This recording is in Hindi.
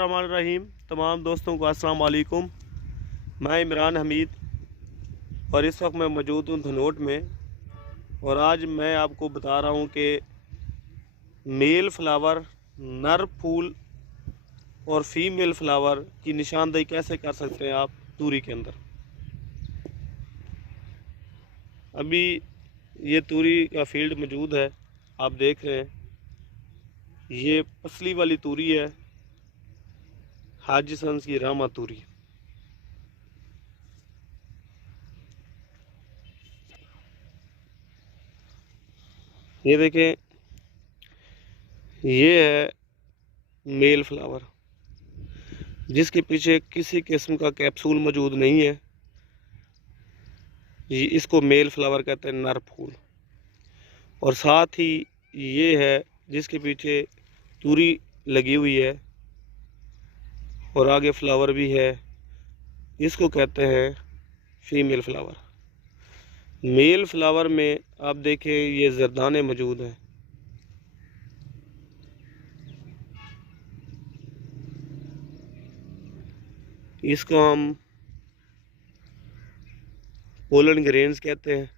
बिस्मिल्लाहिर्रहमानिर्रहीम। तमाम दोस्तों को अस्सलाम वालेकुम। मैं इमरान हमीद और इस वक्त मैं मौजूद हूँ धनोट में। और आज मैं आपको बता रहा हूँ कि मेल फ्लावर, नर फूल और फीमेल फ्लावर की निशानदेही कैसे कर सकते हैं आप तूरी के अंदर। अभी ये तूरी का फील्ड मौजूद है, आप देख रहे हैं। ये पसली वाली तूरी है, हाजी सन्स की रामा तूरी। ये देखें, ये है मेल फ्लावर जिसके पीछे किसी किस्म का कैप्सूल मौजूद नहीं है। ये इसको मेल फ्लावर कहते हैं, नर फूल। और साथ ही ये है जिसके पीछे तूरी लगी हुई है और आगे फ्लावर भी है, इसको कहते हैं फीमेल फ्लावर। मेल फ्लावर में आप देखें ये जरदाने मौजूद हैं। इसको हम पोलन ग्रेन्स कहते हैं।